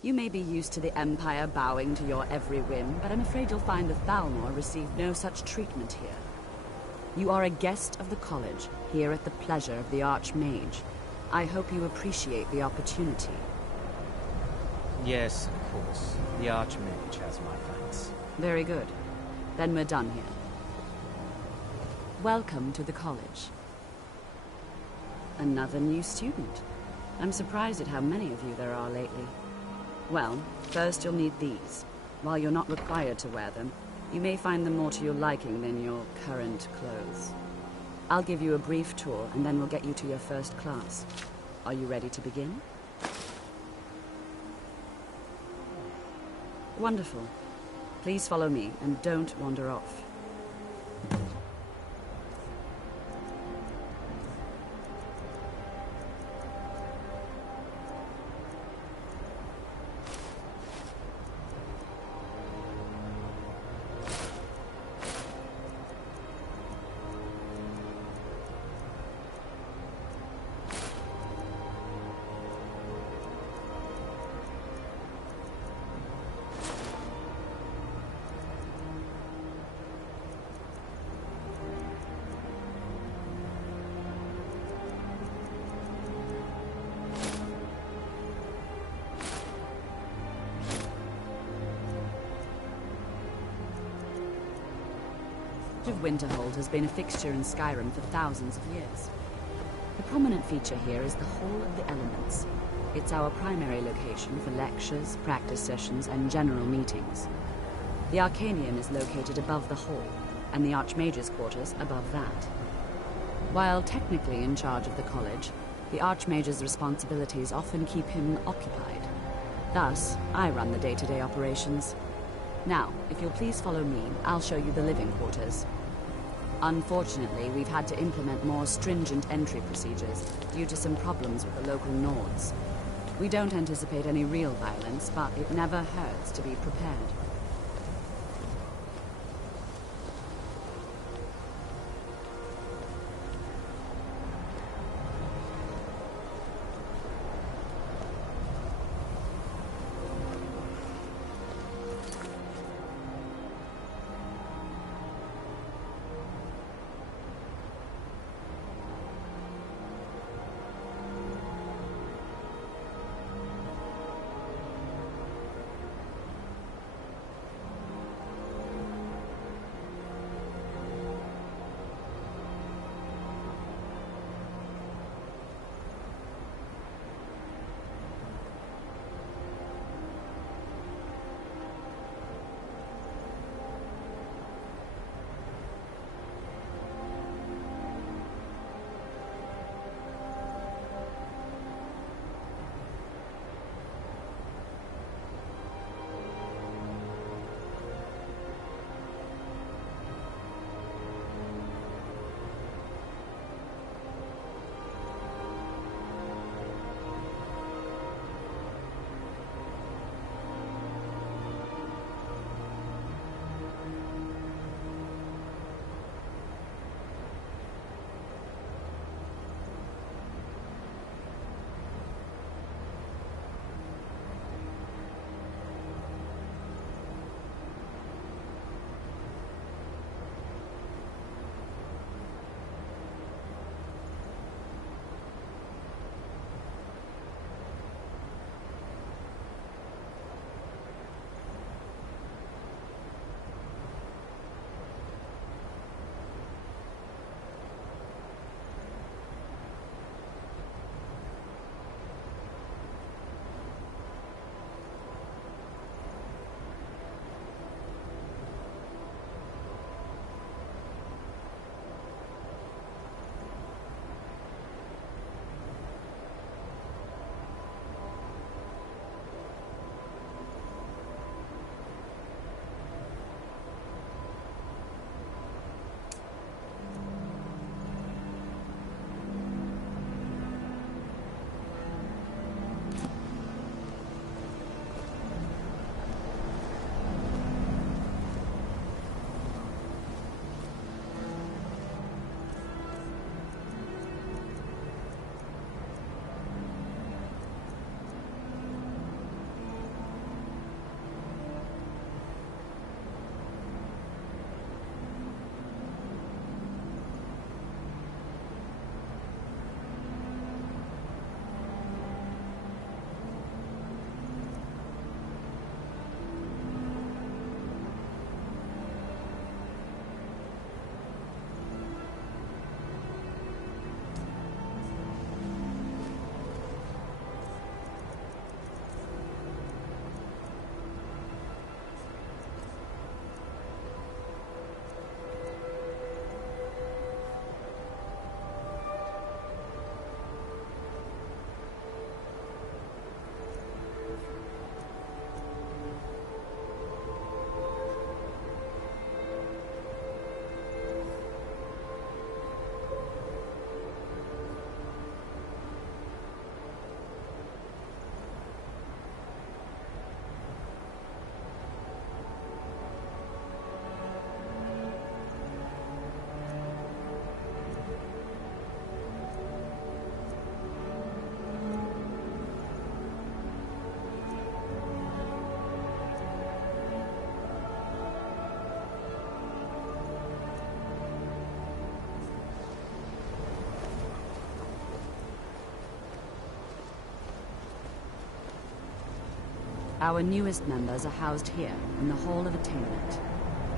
You may be used to the Empire bowing to your every whim, but I'm afraid you'll find the Thalmor receive no such treatment here. You are a guest of the college, here at the pleasure of the Archmage. I hope you appreciate the opportunity. Yes, of course. The Archmage has my thanks. Very good. Then we're done here. Welcome to the college. Another new student. I'm surprised at how many of you there are lately. Well, first you'll need these. While you're not required to wear them, you may find them more to your liking than your current clothes. I'll give you a brief tour, and then we'll get you to your first class. Are you ready to begin? Wonderful. Please follow me, and don't wander off. Of Winterhold has been a fixture in Skyrim for thousands of years. The prominent feature here is the Hall of the Elements. It's our primary location for lectures, practice sessions, and general meetings. The Arcanium is located above the hall, and the Archmage's quarters above that. While technically in charge of the college, the Archmage's responsibilities often keep him occupied. Thus, I run the day-to-day operations. Now, if you'll please follow me, I'll show you the living quarters. Unfortunately, we've had to implement more stringent entry procedures due to some problems with the local Nords. We don't anticipate any real violence, but it never hurts to be prepared. Our newest members are housed here, in the Hall of Attainment.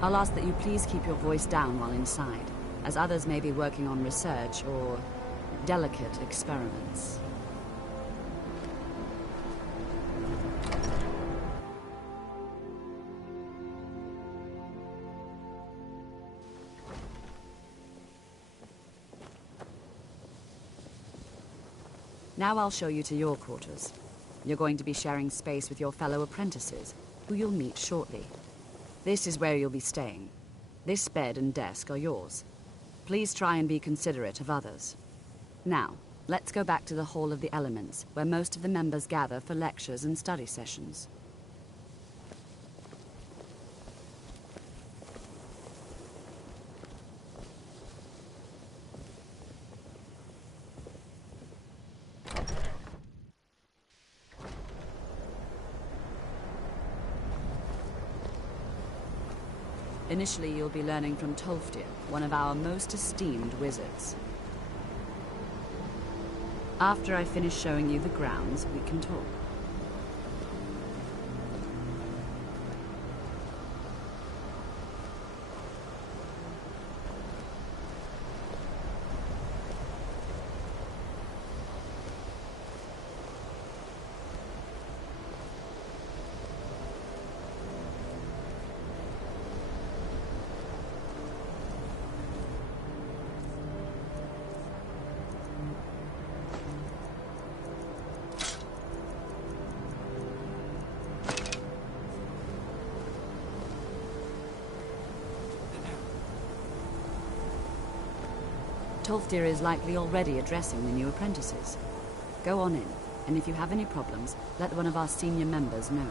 I'll ask that you please keep your voice down while inside, as others may be working on research or delicate experiments. Now I'll show you to your quarters. You're going to be sharing space with your fellow apprentices, who you'll meet shortly. This is where you'll be staying. This bed and desk are yours. Please try and be considerate of others. Now, let's go back to the Hall of the Elements, where most of the members gather for lectures and study sessions. Initially, you'll be learning from Tolfdir, one of our most esteemed wizards. After I finish showing you the grounds, we can talk. Tolfdir is likely already addressing the new apprentices. Go on in, and if you have any problems, let one of our senior members know.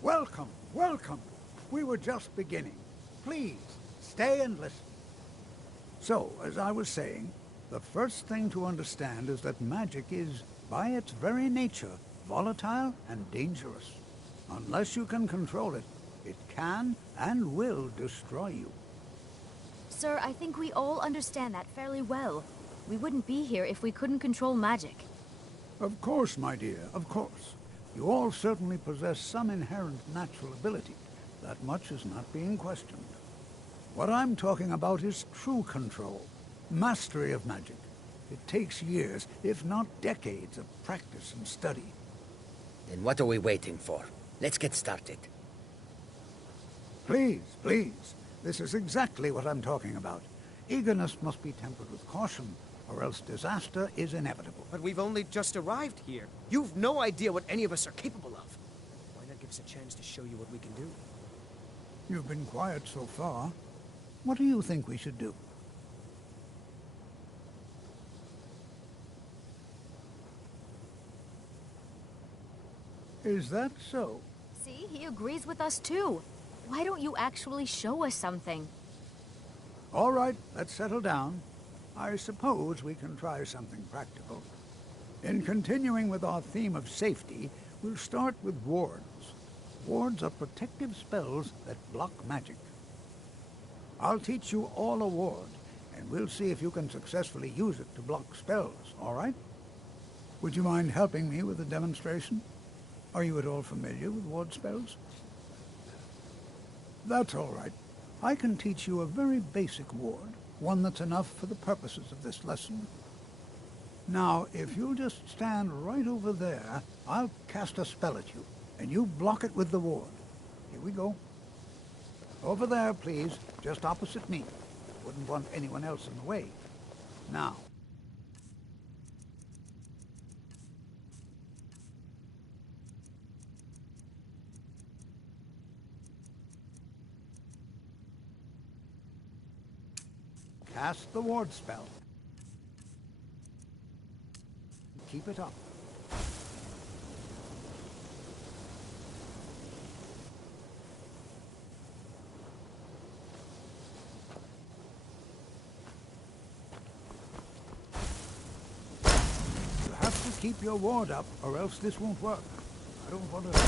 Welcome, welcome. We were just beginning. Please, stay and listen. So, as I was saying, the first thing to understand is that magic is, by its very nature, volatile and dangerous. Unless you can control it, it can and will destroy you. Sir, I think we all understand that fairly well. We wouldn't be here if we couldn't control magic. Of course, my dear, of course. You all certainly possess some inherent natural ability. That much is not being questioned. What I'm talking about is true control, mastery of magic. It takes years, if not decades, of practice and study. Then what are we waiting for? Let's get started. Please, please. This is exactly what I'm talking about. Eagerness must be tempered with caution, or else disaster is inevitable. But we've only just arrived here. You've no idea what any of us are capable of. Why not give us a chance to show you what we can do? You've been quiet so far. What do you think we should do? Is that so? See, he agrees with us too. Why don't you actually show us something? All right, let's settle down. I suppose we can try something practical. In continuing with our theme of safety, we'll start with wards. Wards are protective spells that block magic. I'll teach you all a ward, and we'll see if you can successfully use it to block spells, all right? Would you mind helping me with the demonstration? Are you at all familiar with ward spells? That's all right. I can teach you a very basic ward, one that's enough for the purposes of this lesson. Now, if you'll just stand right over there, I'll cast a spell at you, and you block it with the ward. Here we go. Over there, please, just opposite me. Wouldn't want anyone else in the way. Now. Cast the ward spell. Keep it up. keep your ward up, or else this won't work. I don't want to...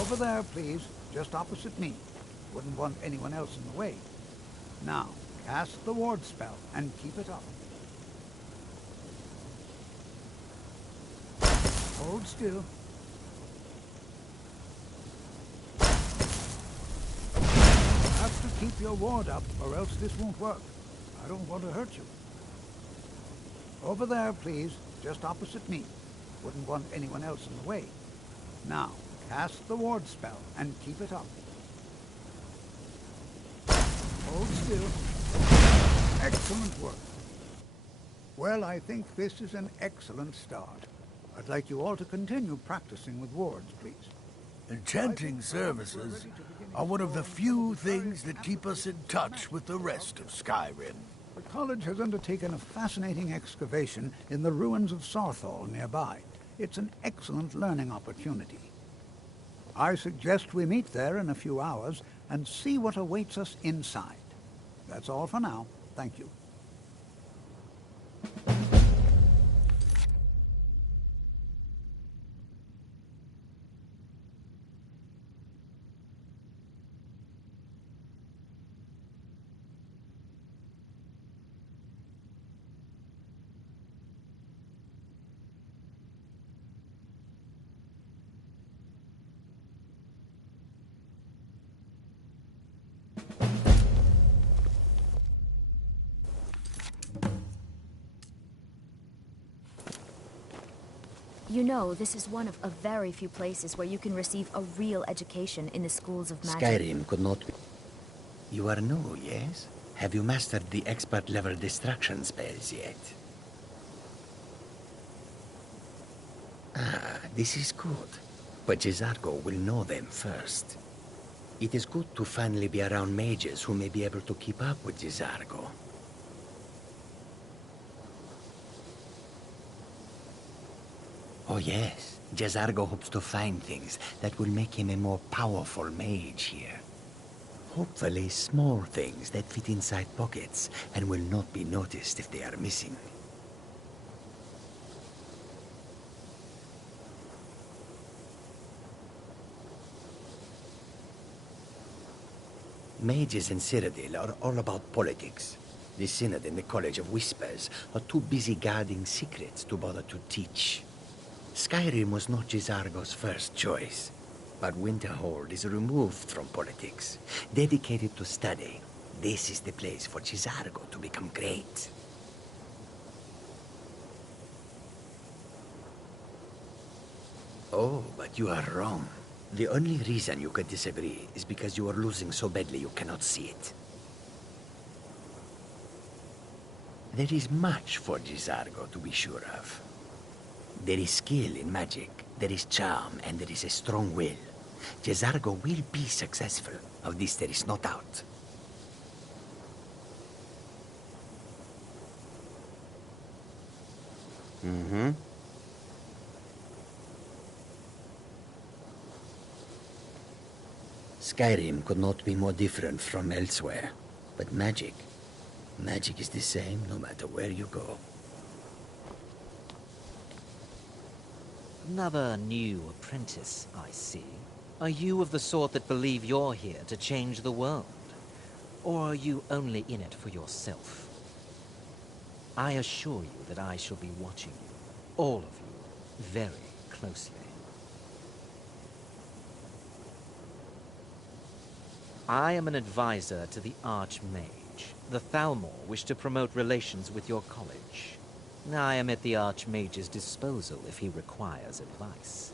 Over there, please. Just opposite me. Wouldn't want anyone else in the way. Now, cast the ward spell and keep it up. Hold still. Have to keep your ward up, or else this won't work. I don't want to hurt you. Over there, please. Just opposite me. Wouldn't want anyone else in the way. Now, cast the ward spell and keep it up. Hold still. Excellent work. Well, I think this is an excellent start. I'd like you all to continue practicing with wards, please. Enchanting services are one of the few things that keep us in touch with the rest of Skyrim. The college has undertaken a fascinating excavation in the ruins of Sarthal nearby. It's an excellent learning opportunity. I suggest we meet there in a few hours and see what awaits us inside. That's all for now. Thank you. You know, this is one of a very few places where you can receive a real education in the schools of magic. Skyrim could not be... You are new, yes? Have you mastered the expert-level distraction spells yet? Ah, this is good. But Jizargo will know them first. It is good to finally be around mages who may be able to keep up with Jizargo. Oh yes, Jizargo hopes to find things that will make him a more powerful mage here. Hopefully small things that fit inside pockets and will not be noticed if they are missing. Mages in Cyrodiil are all about politics. The Synod and the College of Whispers are too busy guarding secrets to bother to teach. Skyrim was not Jizargo's first choice, but Winterhold is removed from politics, dedicated to study. This is the place for Jizargo to become great. Oh, but you are wrong. The only reason you could disagree is because you are losing so badly you cannot see it. There is much for Jizargo to be sure of. There is skill in magic, there is charm, and there is a strong will. Jizargo will be successful. Of this there is no doubt. Skyrim could not be more different from elsewhere. But magic is the same no matter where you go. Another new apprentice, I see. Are you of the sort that believe you're here to change the world? Or are you only in it for yourself? I assure you that I shall be watching you, all of you, very closely. I am an advisor to the Archmage. The Thalmor wish to promote relations with your college. I am at the Archmage's disposal if he requires advice.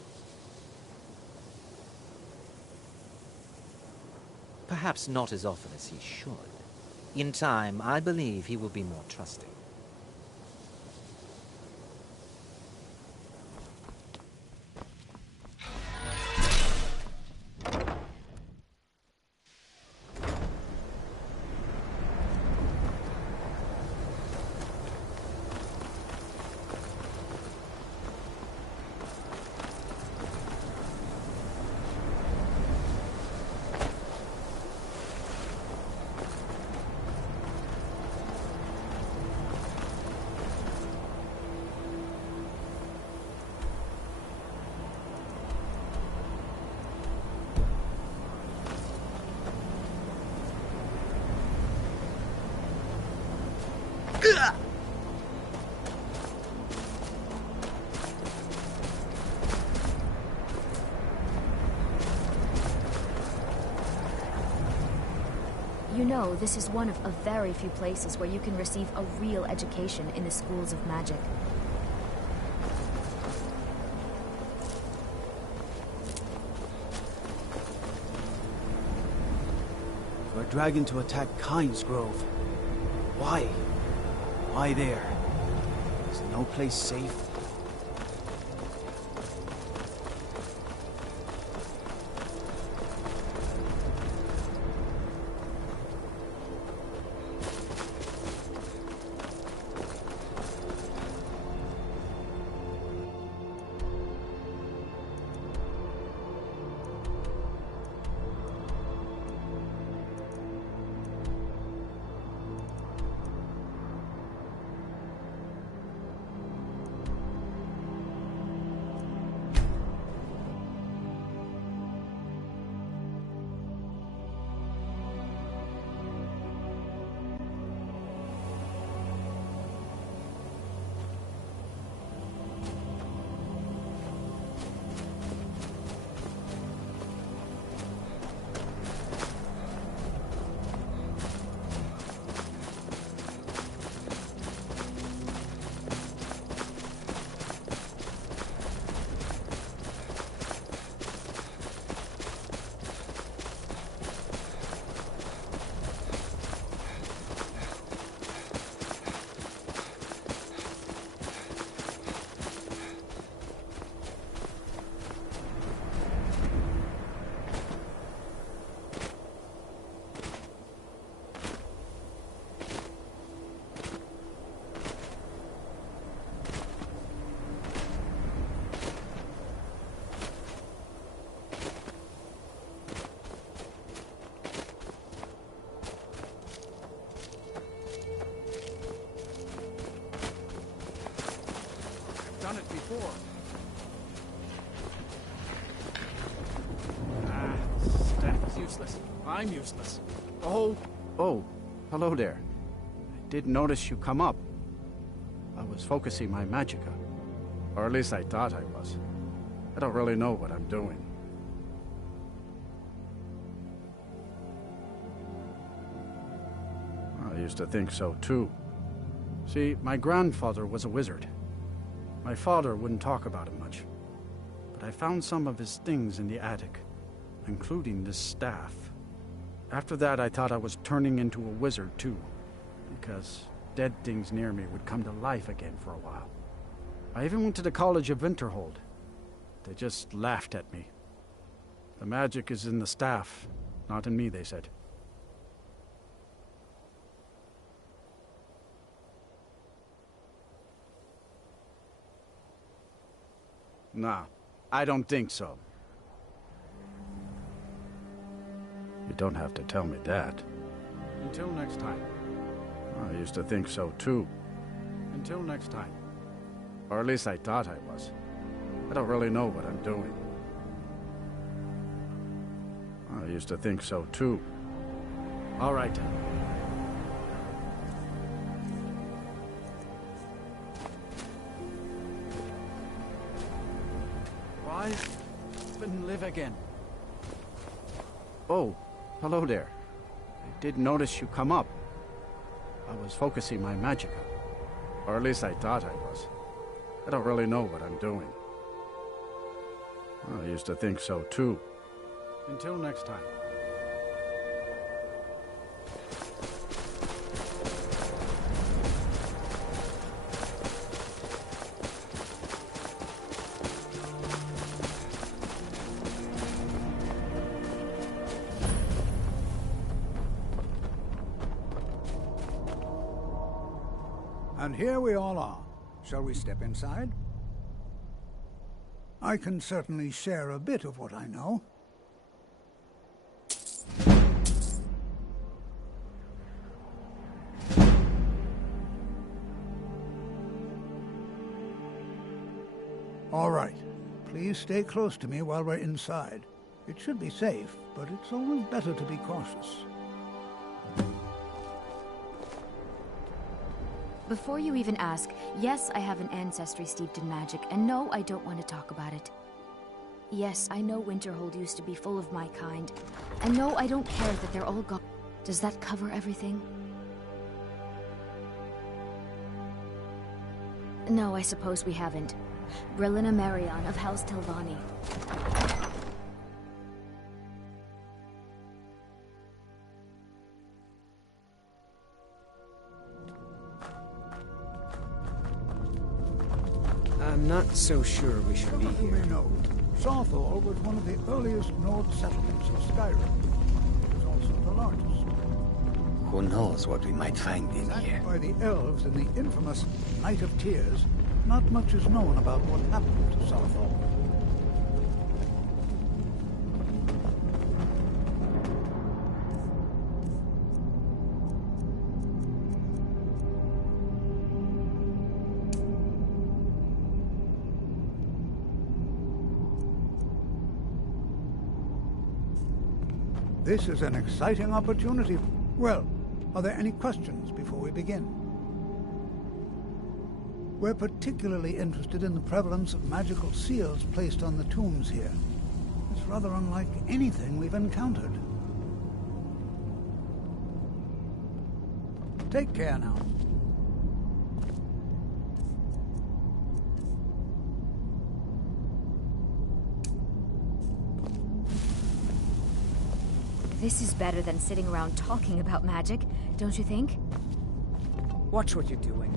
Perhaps not as often as he should. In time, I believe he will be more trusting. You know, this is one of a very few places where you can receive a real education in the schools of magic. For a dragon to attack Kyne's Grove. Why? Why there? Is no place safe? Done it before. Staff is useless. I'm useless. Oh, hello there. I did notice you come up. I was focusing my magicka. Or at least I thought I was. I don't really know what I'm doing. I used to think so too. See, my grandfather was a wizard. My father wouldn't talk about it much. But I found some of his things in the attic, including this staff. After that, I thought I was turning into a wizard too, because dead things near me would come to life again for a while. I even went to the College of Winterhold. They just laughed at me. The magic is in the staff, not in me, they said. Nah, I don't think so. You don't have to tell me that. Until next time. I used to think so too. Until next time. Or at least I thought I was. I don't really know what I'm doing. I used to think so too. All right. Rise and live again. Oh, hello there. I did notice you come up. I was focusing my magicka. Or at least I thought I was. I don't really know what I'm doing. I used to think so too. Until next time. And here we all are. Shall we step inside? I can certainly share a bit of what I know. All right. Please stay close to me while we're inside. It should be safe, but it's always better to be cautious. Before you even ask, yes, I have an ancestry steeped in magic, and no, I don't want to talk about it. Yes, I know Winterhold used to be full of my kind, and no, I don't care that they're all gone. Does that cover everything? No, I suppose we haven't. Brillina Marion of House Telvanni. I'm not so sure we should be Some of you here. may know, Southall was one of the earliest Nord settlements of Skyrim. It was also the largest. Who knows what we might find in here? Attacked by the elves in the infamous Night of Tears, not much is known about what happened to Southall. This is an exciting opportunity. Well, are there any questions before we begin? We're particularly interested in the prevalence of magical seals placed on the tombs here. It's rather unlike anything we've encountered. Take care now. This is better than sitting around talking about magic, don't you think? Watch what you're doing.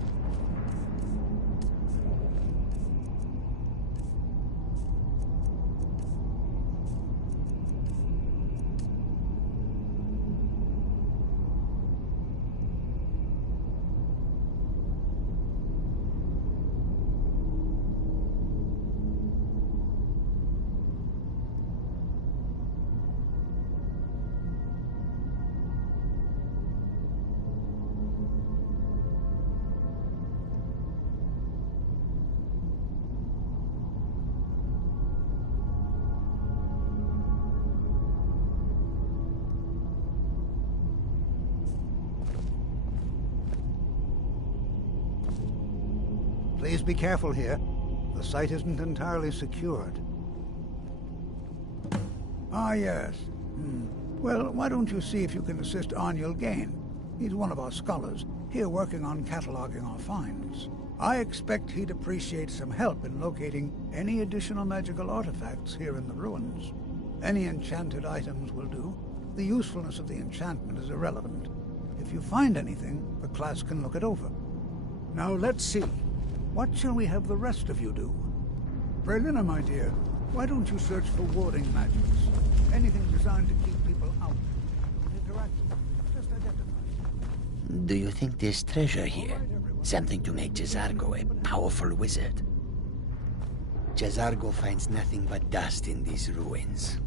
Please be careful here. The site isn't entirely secured. Ah, yes. Well, why don't you see if you can assist Arniel Gain? He's one of our scholars, here working on cataloging our finds. I expect he'd appreciate some help in locating any additional magical artifacts here in the ruins. Any enchanted items will do. The usefulness of the enchantment is irrelevant. If you find anything, the class can look it over. Now let's see. What shall we have the rest of you do? Brillina, my dear, why don't you search for warding magics? Anything designed to keep people out. Don't interact with them. Just identify. Do you think there's treasure here? Something to make Jezargo a powerful wizard? Jezargo finds nothing but dust in these ruins.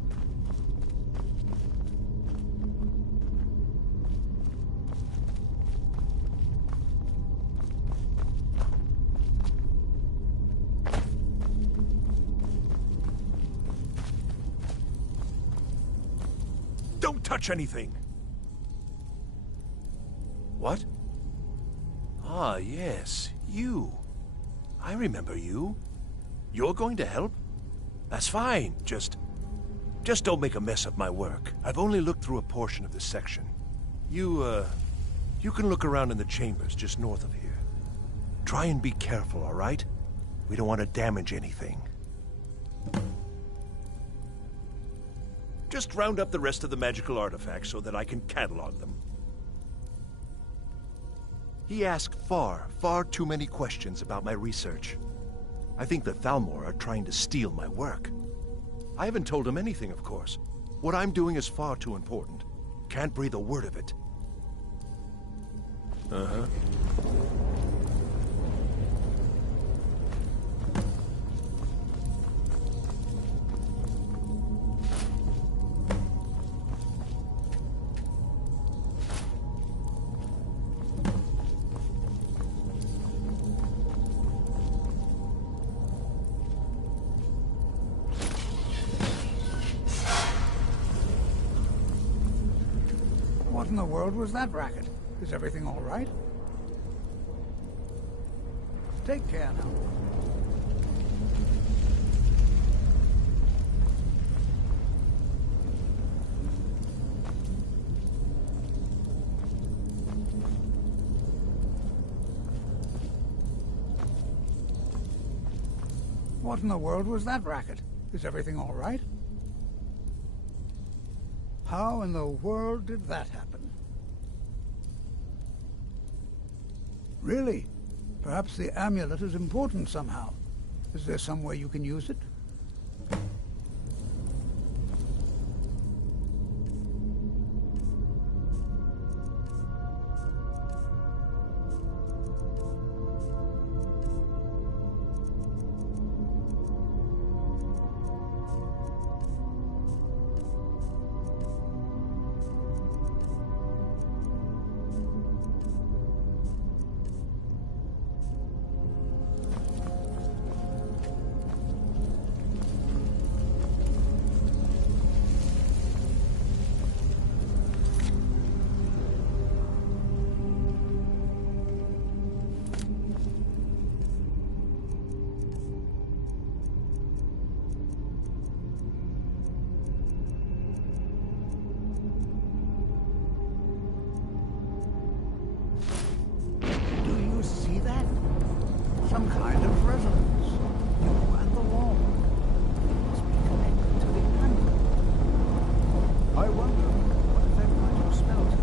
Don't touch anything! What? Ah, yes, you. I remember you. You're going to help? That's fine, just don't make a mess of my work. I've only looked through a portion of this section. You can look around in the chambers just north of here. Try and be careful, all right? We don't want to damage anything. Just round up the rest of the magical artifacts so that I can catalog them. He asked far too many questions about my research. I think the Thalmor are trying to steal my work. I haven't told him anything, of course. What I'm doing is far too important. Can't breathe a word of it. Uh-huh. What in the world was that racket? Is everything all right? Take care now. What in the world was that racket? Is everything all right? How in the world did that happen? Really? Perhaps the amulet is important somehow. Is there some way you can use it? Some kind of resonance. You and the wall. It must be connected to the amulet. I wonder what effect might your spells have.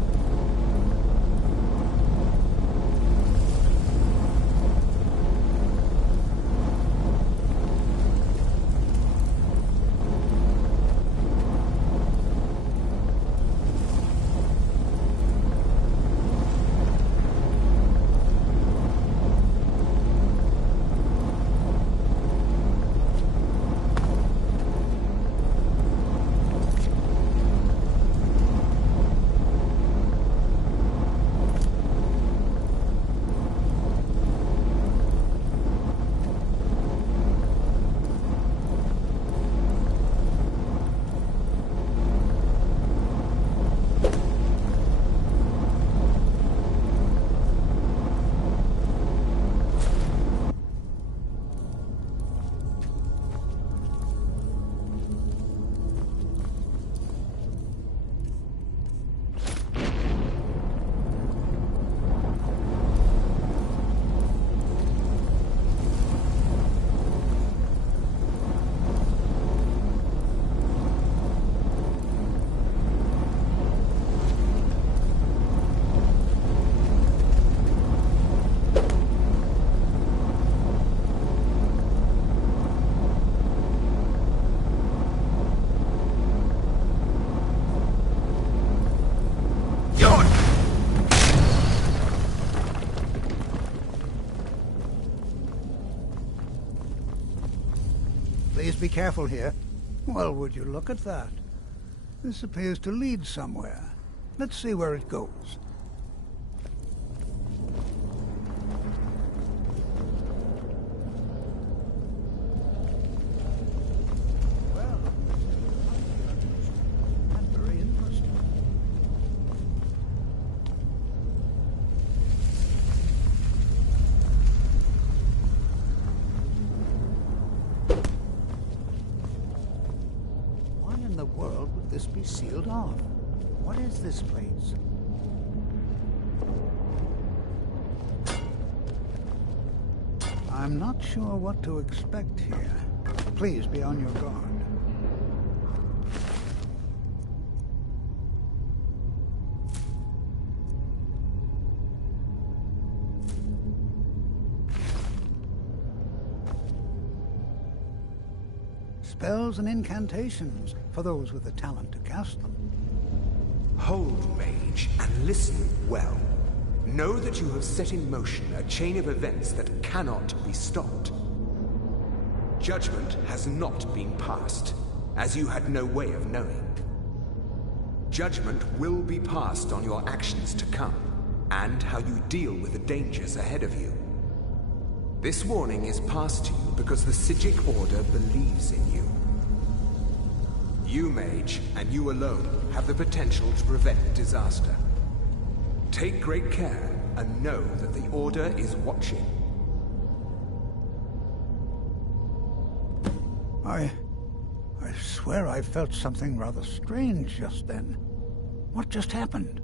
Please be careful here. Well, would you look at that? This appears to lead somewhere. Let's see where it goes. Well, that's very interesting. Why in the world would this be sealed off? What is this place? I'm not sure what to expect here. Please be on your guard. Spells and incantations for those with the talent to cast them. Hold, mage, and listen well. Know that you have set in motion a chain of events that cannot be stopped. Judgment has not been passed, as you had no way of knowing. Judgment will be passed on your actions to come, and how you deal with the dangers ahead of you. This warning is passed to you because the Psijic Order believes in you. You, mage, and you alone, have the potential to prevent disaster. Take great care, and know that the Order is watching. I swear I felt something rather strange just then. What just happened?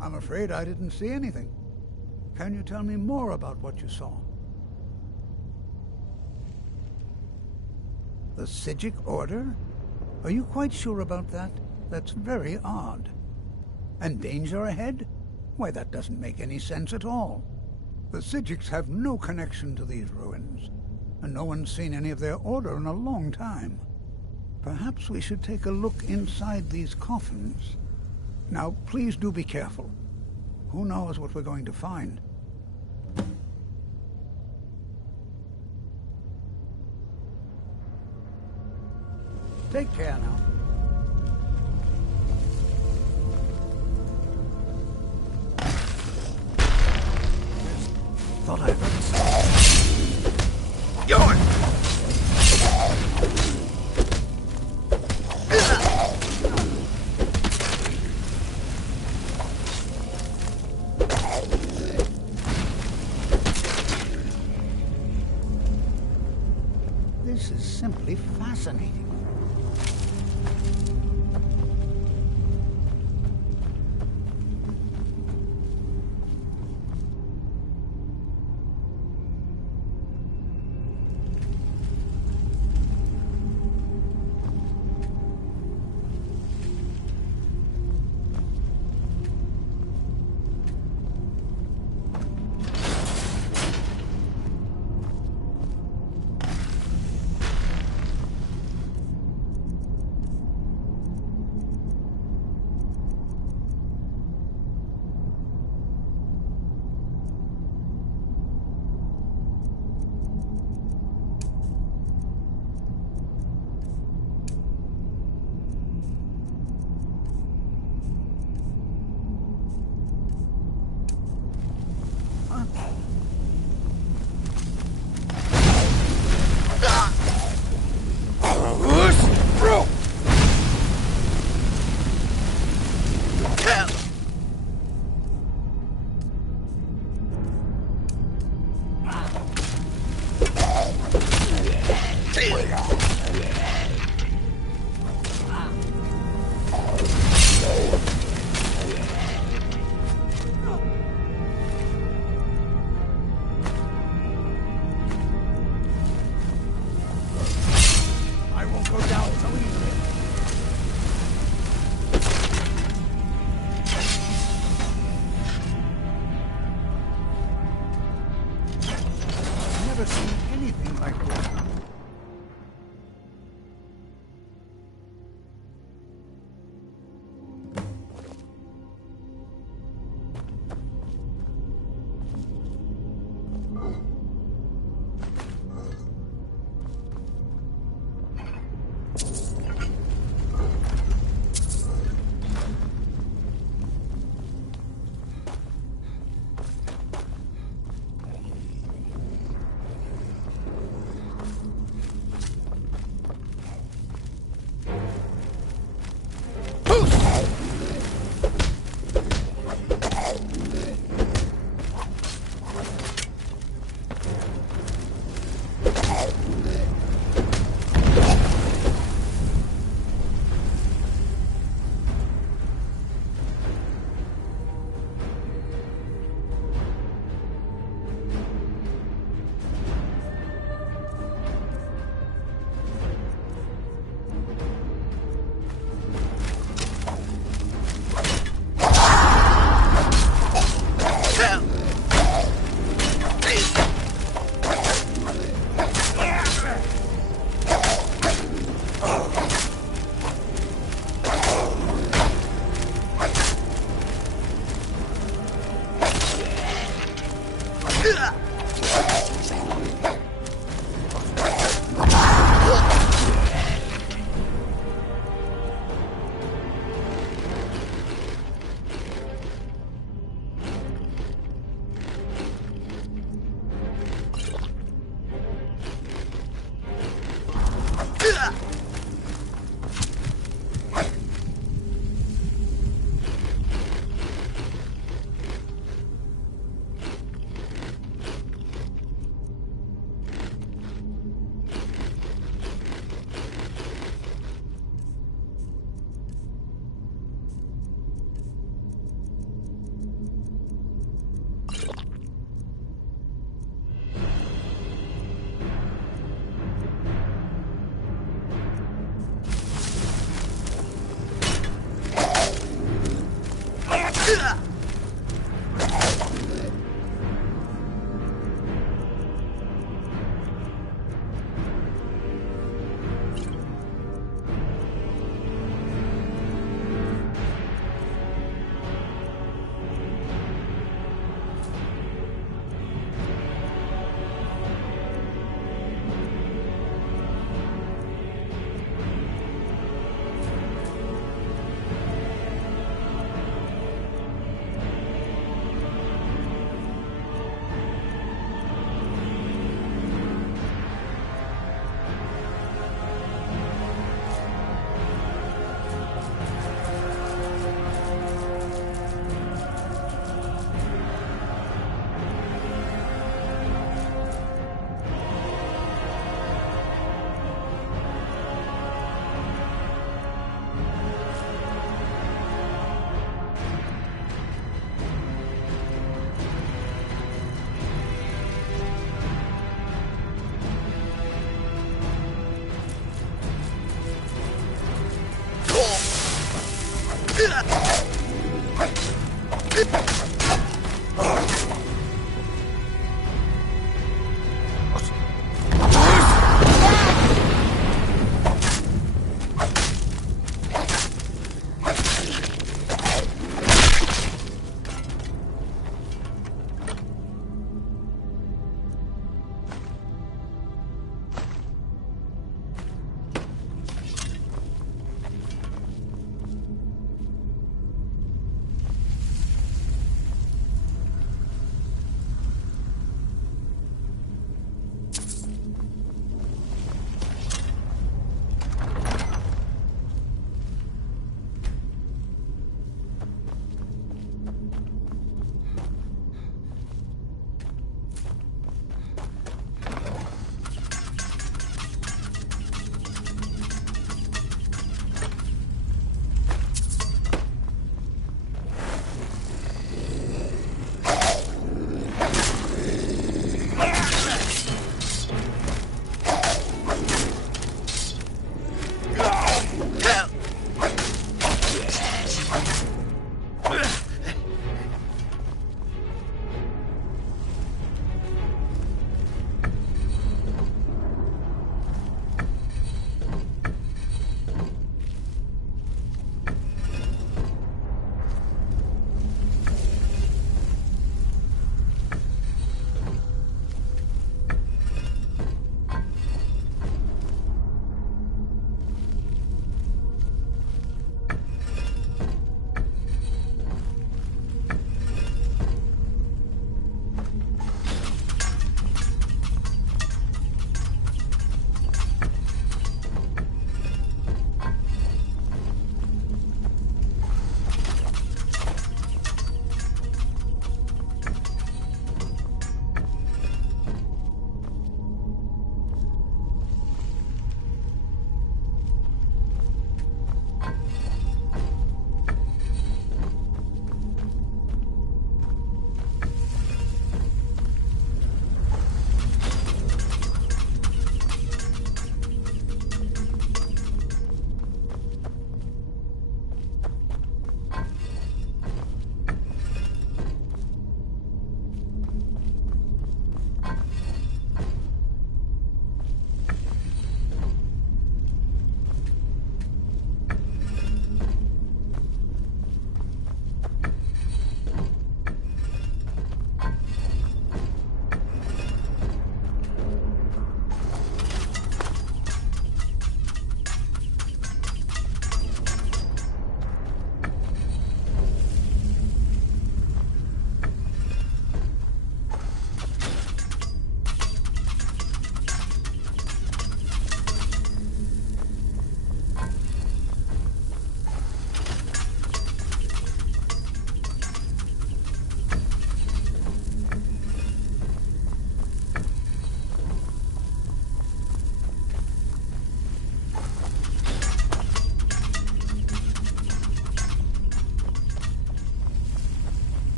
I'm afraid I didn't see anything. Can you tell me more about what you saw? The Psijic Order? Are you quite sure about that? That's very odd. And danger ahead? Why, that doesn't make any sense at all. The Psijics have no connection to these ruins, and no one's seen any of their order in a long time. Perhaps we should take a look inside these coffins. Now, please do be careful. Who knows what we're going to find? Take care now. Thought I heard something. Yours! This is simply fascinating.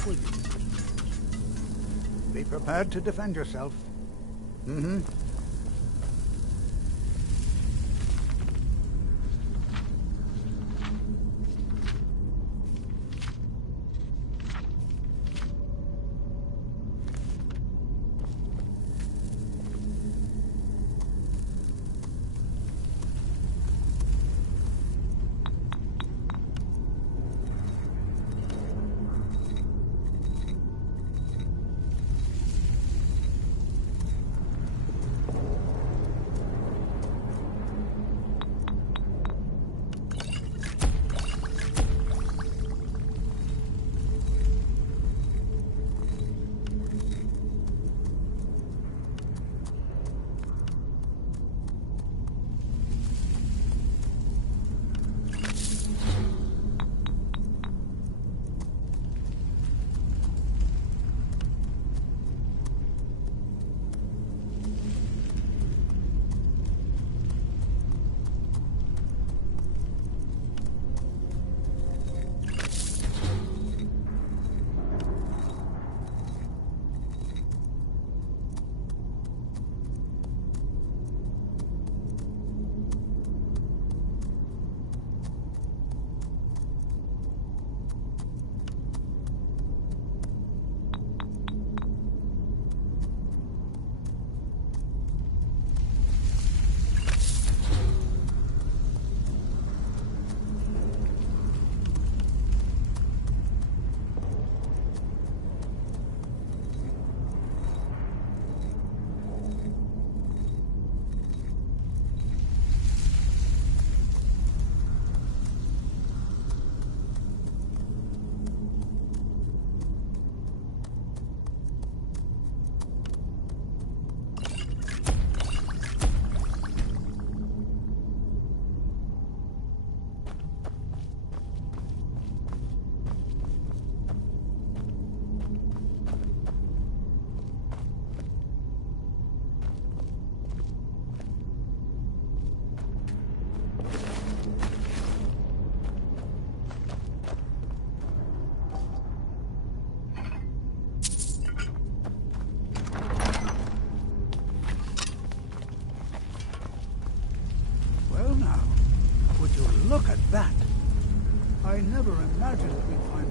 up with you. Be prepared to defend yourself. Mm-hmm.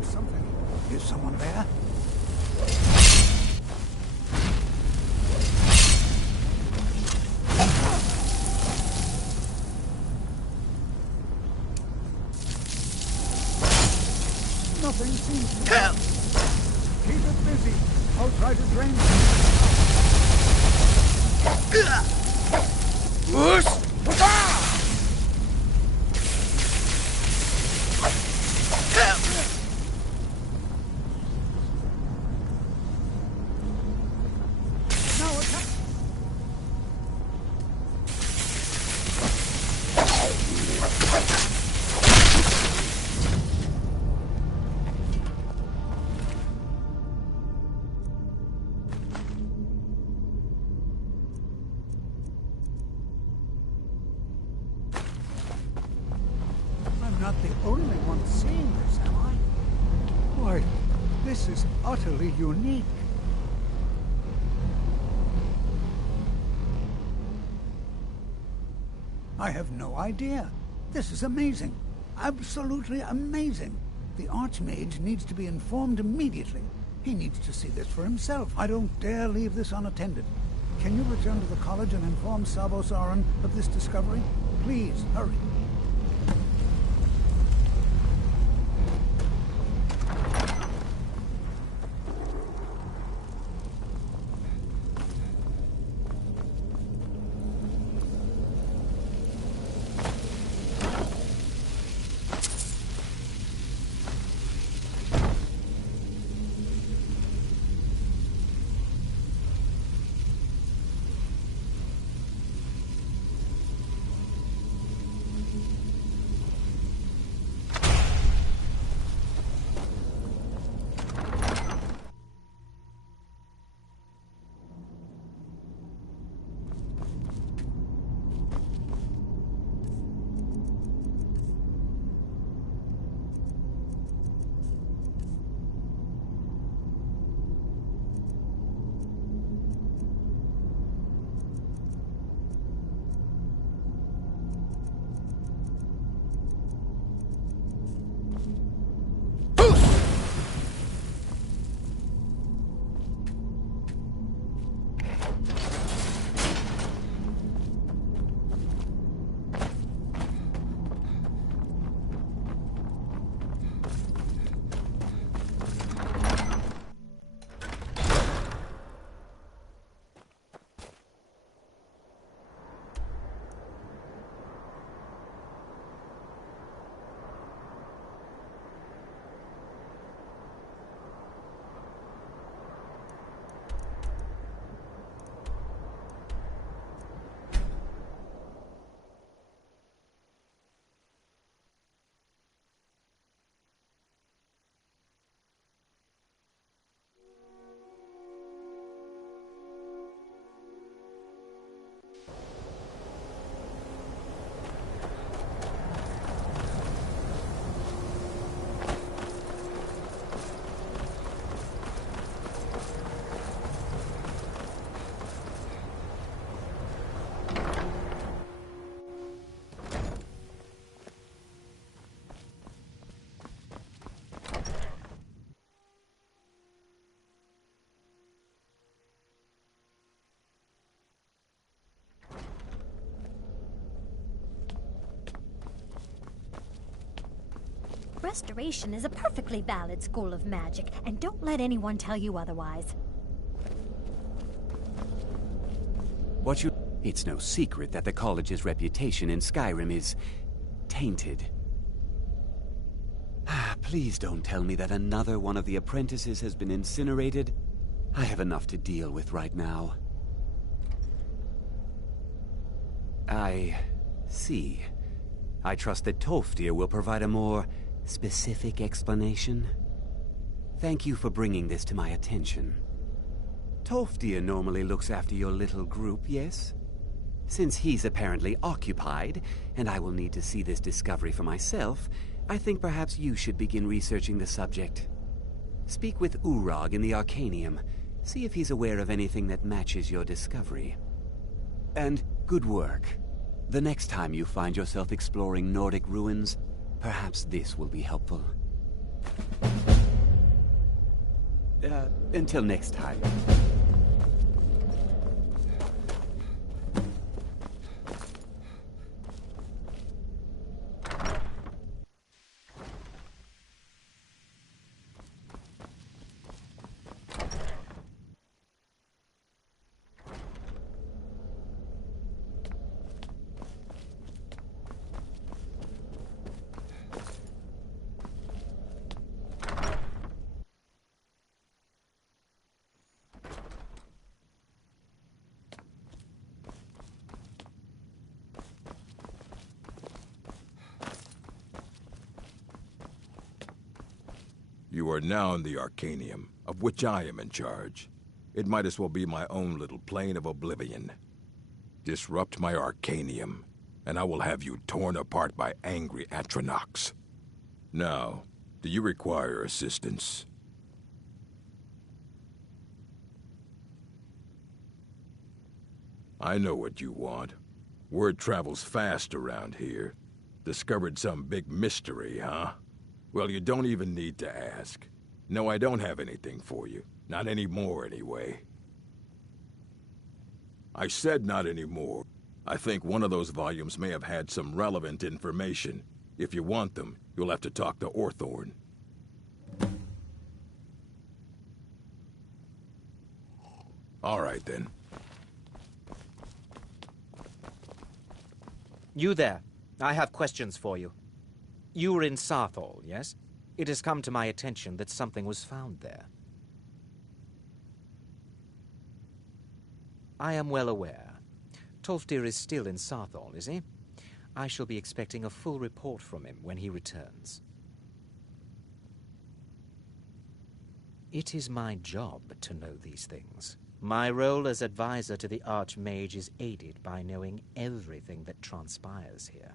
something. Is someone there? Nothing seems to help. Keep it busy. I'll try to drain not the only one seeing this, am I? Why, this is utterly unique. I have no idea. This is amazing. Absolutely amazing. The Archmage needs to be informed immediately. He needs to see this for himself. I don't dare leave this unattended. Can you return to the college and inform Sabo Saran of this discovery? Please, hurry. Restoration is a perfectly valid school of magic, and don't let anyone tell you otherwise. It's no secret that the college's reputation in Skyrim is tainted. Please don't tell me that another one of the apprentices has been incinerated. I have enough to deal with right now. I see. I trust that Tolfdir will provide a more specific explanation. Thank you for bringing this to my attention. Tolfdir normally looks after your little group, yes? Since he's apparently occupied, and I will need to see this discovery for myself, I think perhaps you should begin researching the subject. Speak with Urag in the Arcanium. See if he's aware of anything that matches your discovery. And good work. The next time you find yourself exploring Nordic ruins, perhaps this will be helpful. Until next time. You are now in the Arcanium, of which I am in charge. It might as well be my own little plane of oblivion. Disrupt my Arcanium, and I will have you torn apart by angry Atronachs. Now, do you require assistance? I know what you want. Word travels fast around here. Discovered some big mystery, huh? Well, you don't even need to ask. No, I don't have anything for you. Not anymore, anyway. I said not anymore. I think one of those volumes may have had some relevant information. If you want them, you'll have to talk to Orthorn. All right, then. You there. I have questions for you. You were in Sarthal, yes? It has come to my attention that something was found there. I am well aware. Tolfdir is still in Sarthal, is he? I shall be expecting a full report from him when he returns. It is my job to know these things. My role as advisor to the Archmage is aided by knowing everything that transpires here.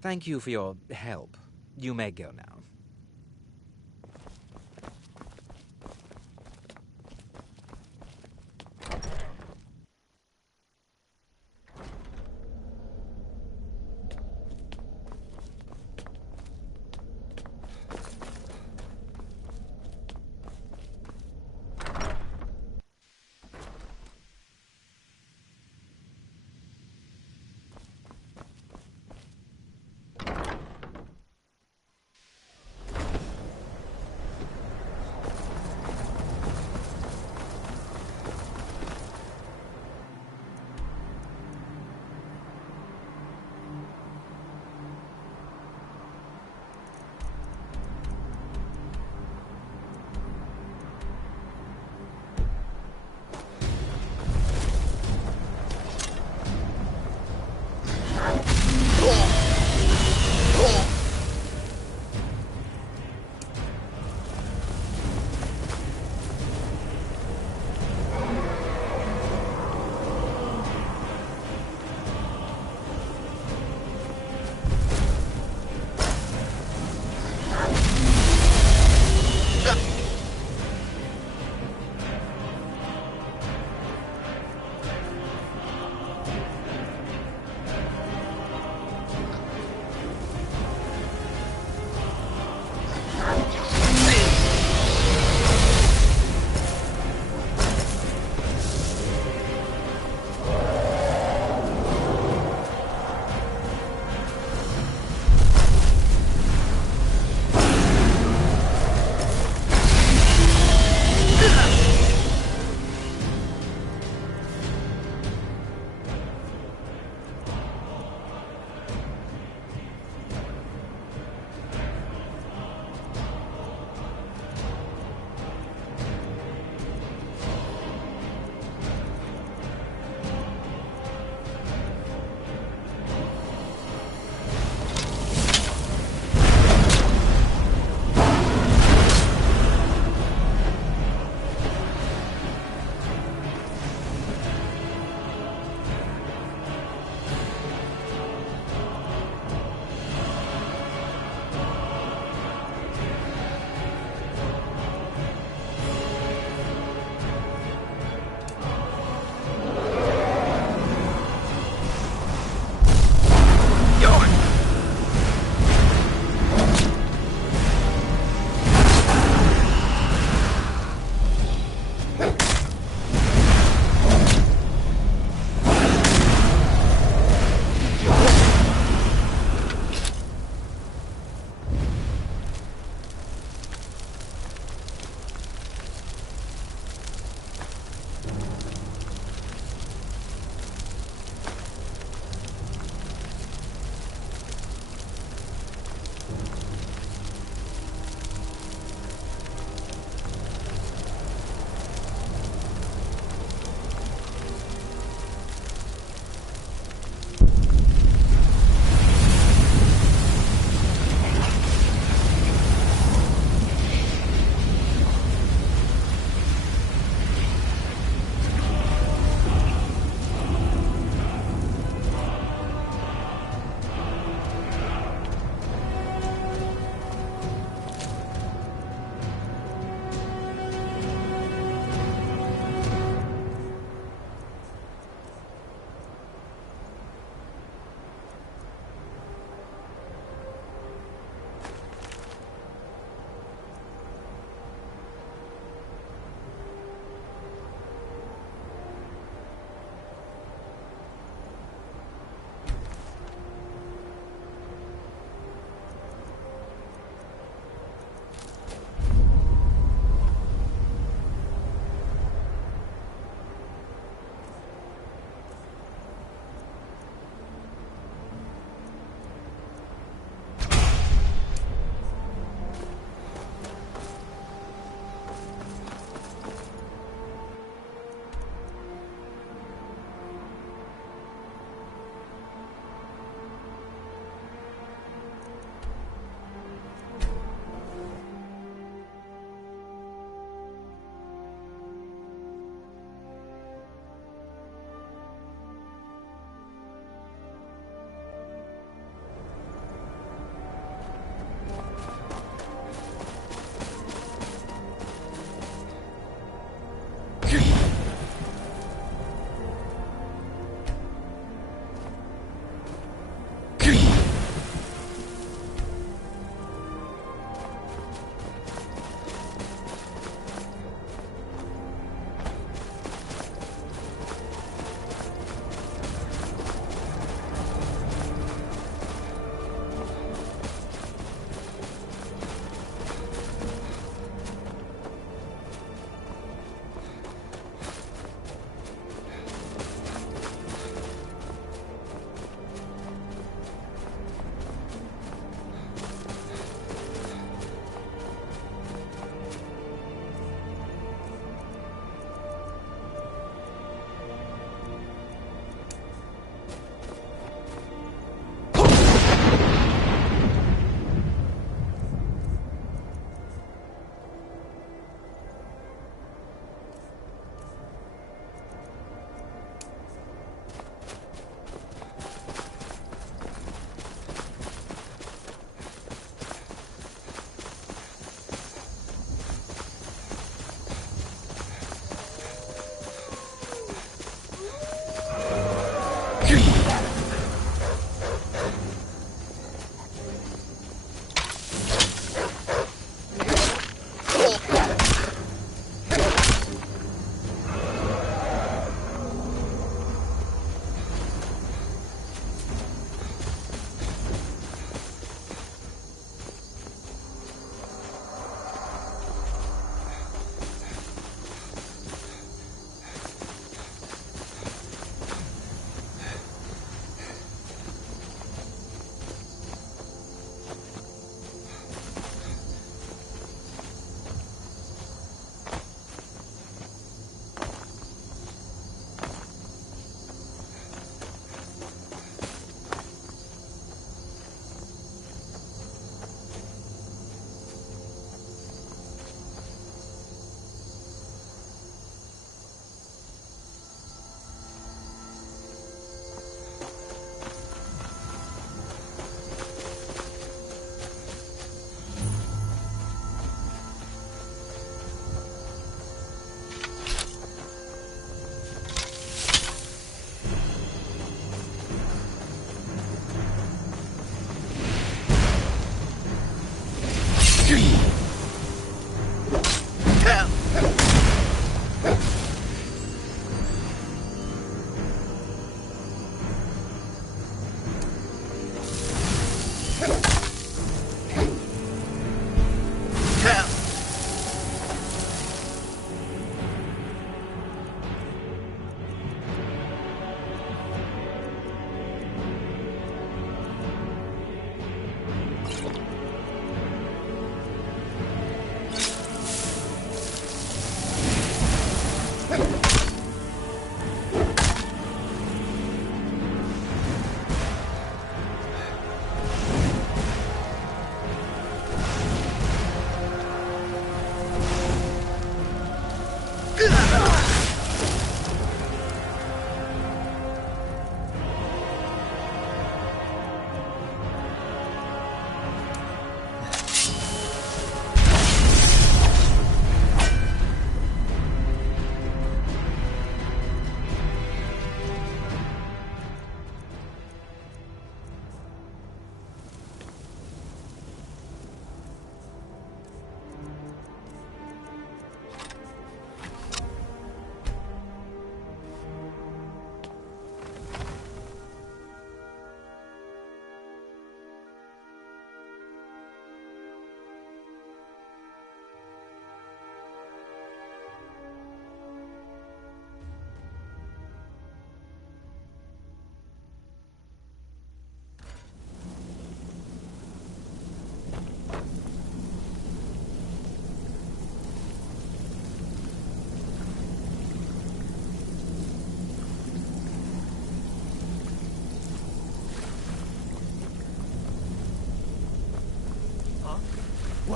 Thank you for your help. You may go now.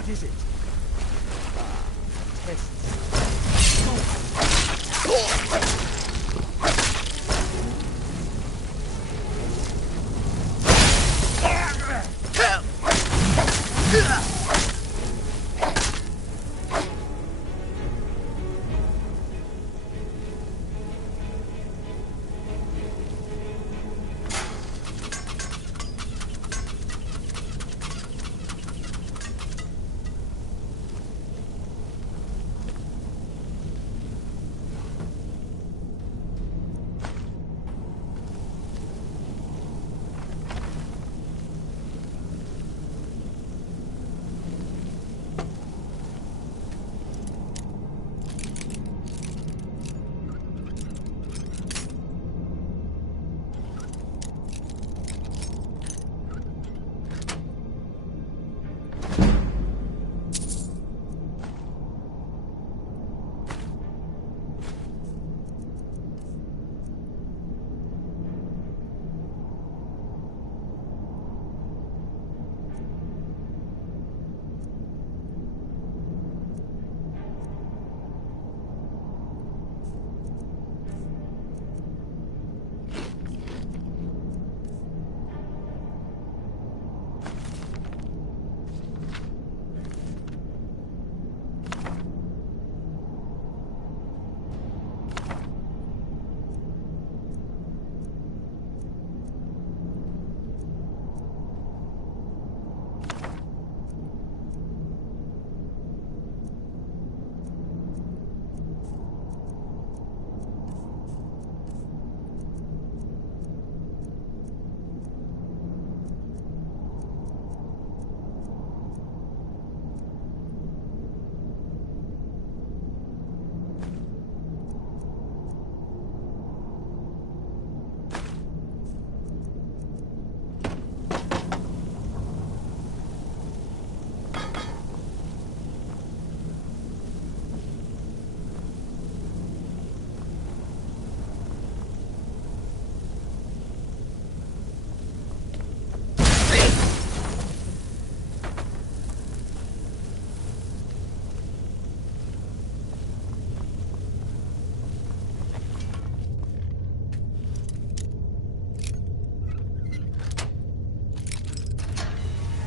What is it?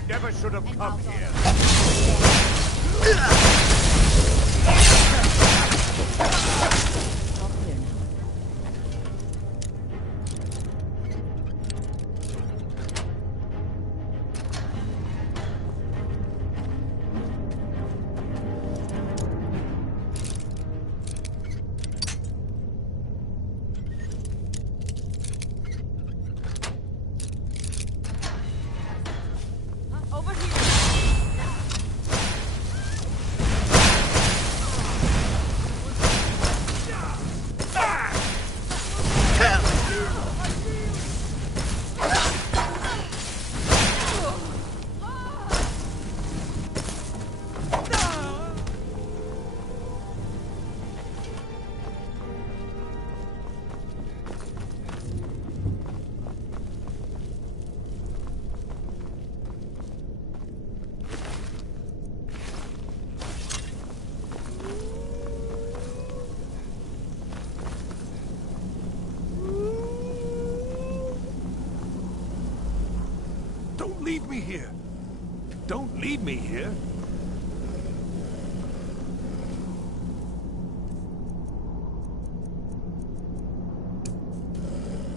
Never should have come here. Don't leave me here. Don't leave me here.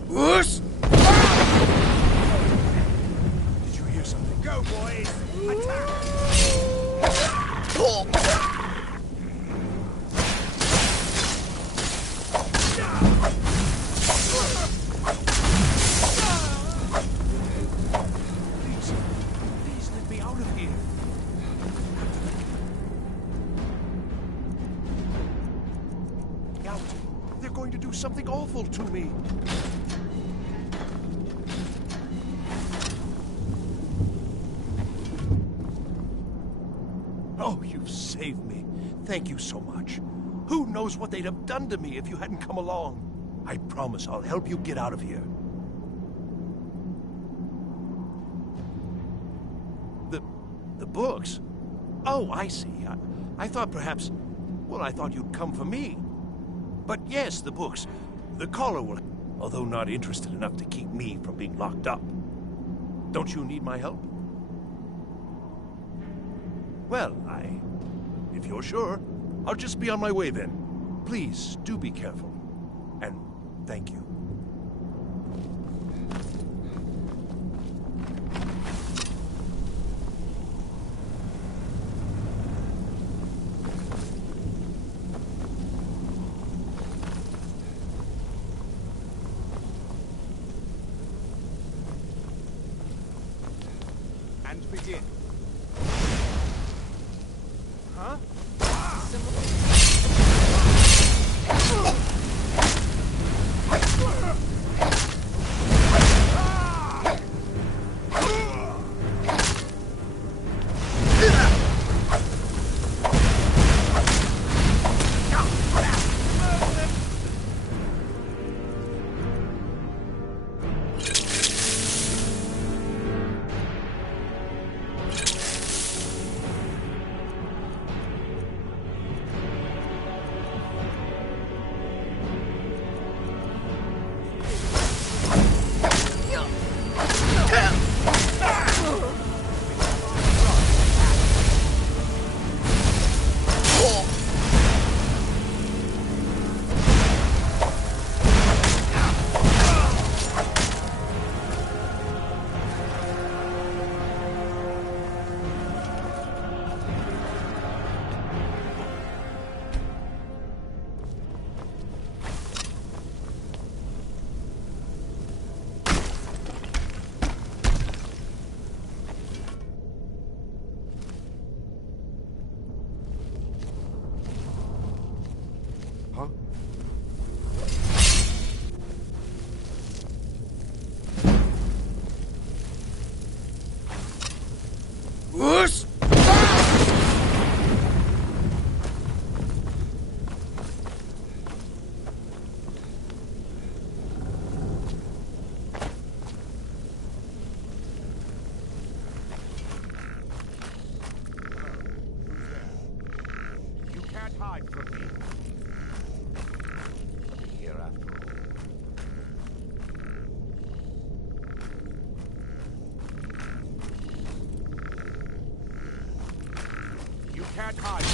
Whoosh! Did you hear something? Go, boys! Attack! Please let me out of here. Out. They're going to do something awful to me. Oh, you've saved me. Thank you so much. Who knows what they'd have done to me if you hadn't come along? I promise I'll help you get out of here. The books? Oh, I see. I thought perhaps... Well, I thought you'd come for me. But yes, the books. The caller will... Although not interested enough to keep me from being locked up. Don't you need my help? Well, if you're sure, I'll just be on my way then. Please, do be careful. And thank you. And begin. Huh? Hide from me. I'll be here after all. You can't hide.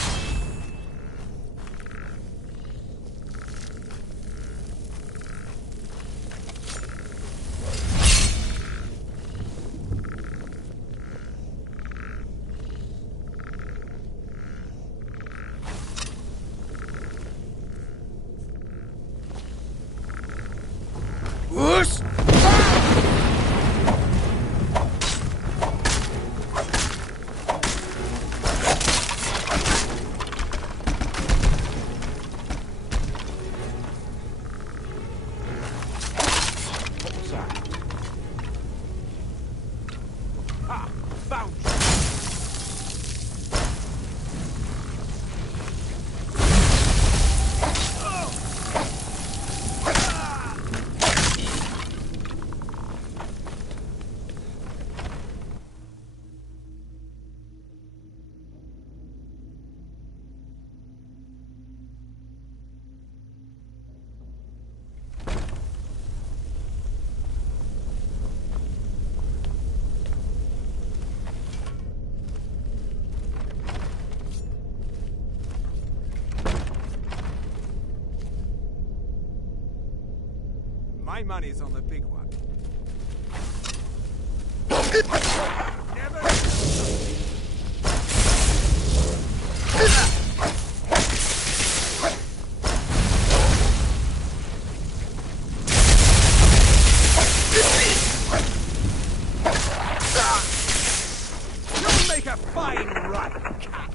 My money's on the big one. You'll make a fine run, cat.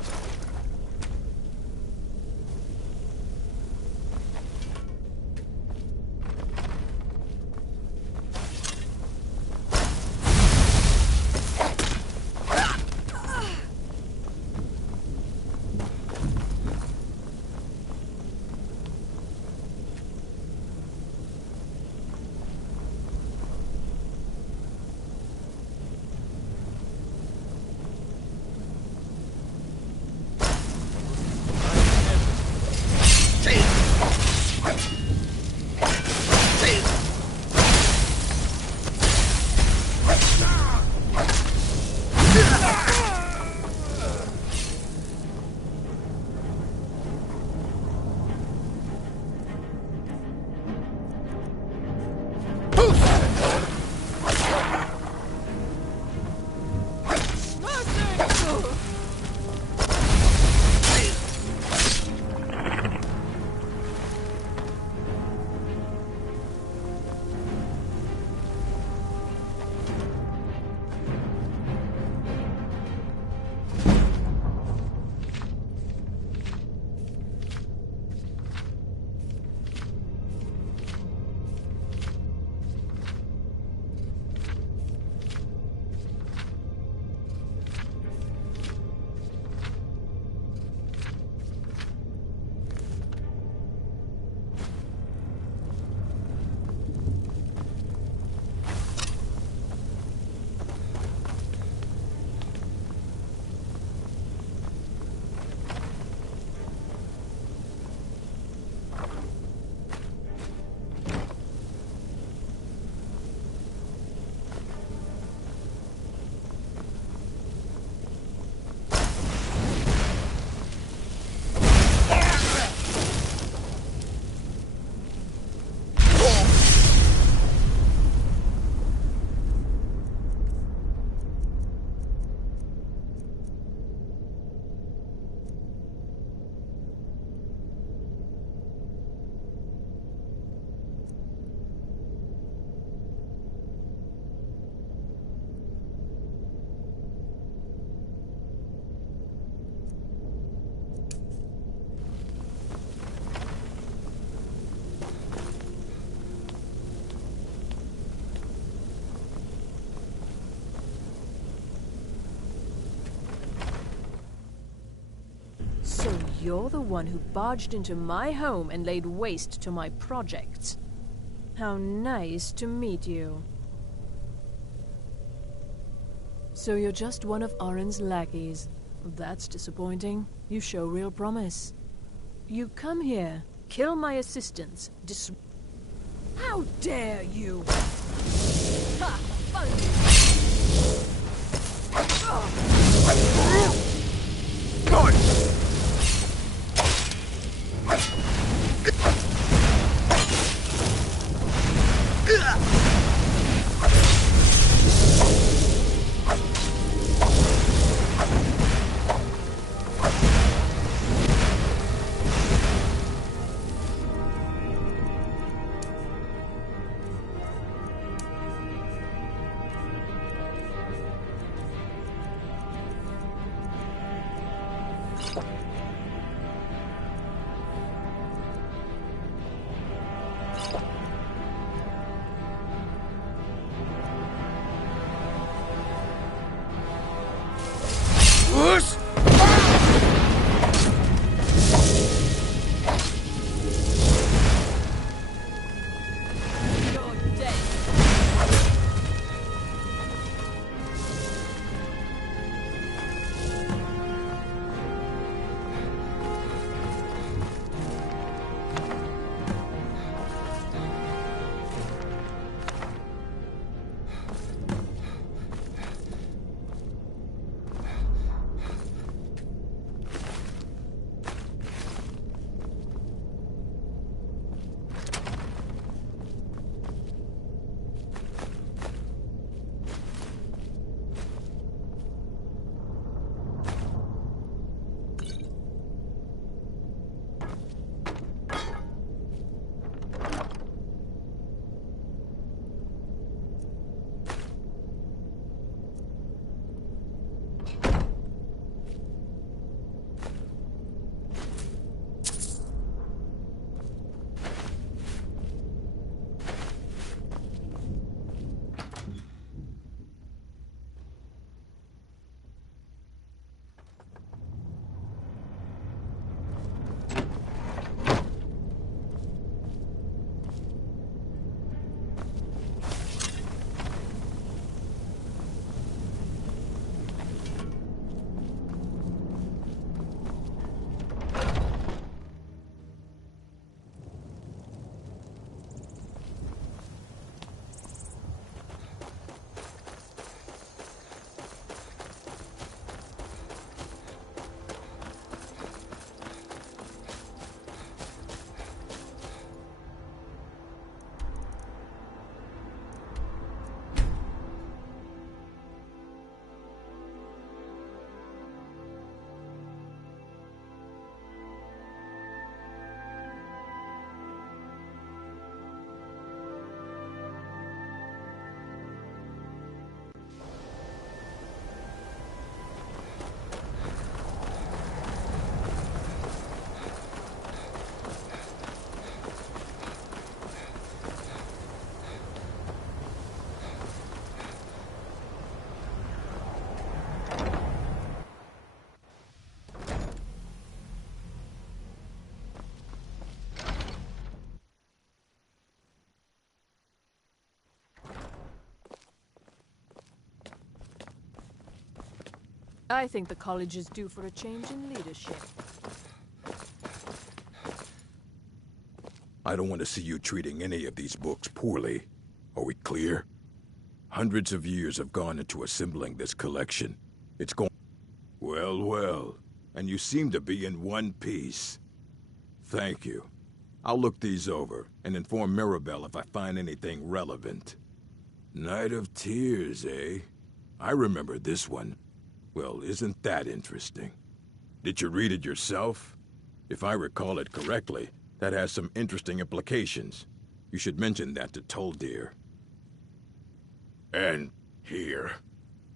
you're the one who barged into my home and laid waste to my projects. How nice to meet you. So you're just one of Oren's lackeys. That's disappointing. You show real promise. You come here, kill my assistants, How dare you! Ha! Fun! I think the college is due for a change in leadership. I don't want to see you treating any of these books poorly. Are we clear? Hundreds of years have gone into assembling this collection. It's going... Well, well. And you seem to be in one piece. Thank you. I'll look these over and inform Mirabelle if I find anything relevant. Night of Tears, eh? I remember this one. Well, isn't that interesting? Did you read it yourself? If I recall it correctly, that has some interesting implications. You should mention that to Toldir. And here.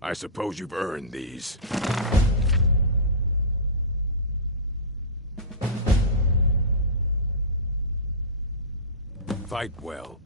I suppose you've earned these. Fight well.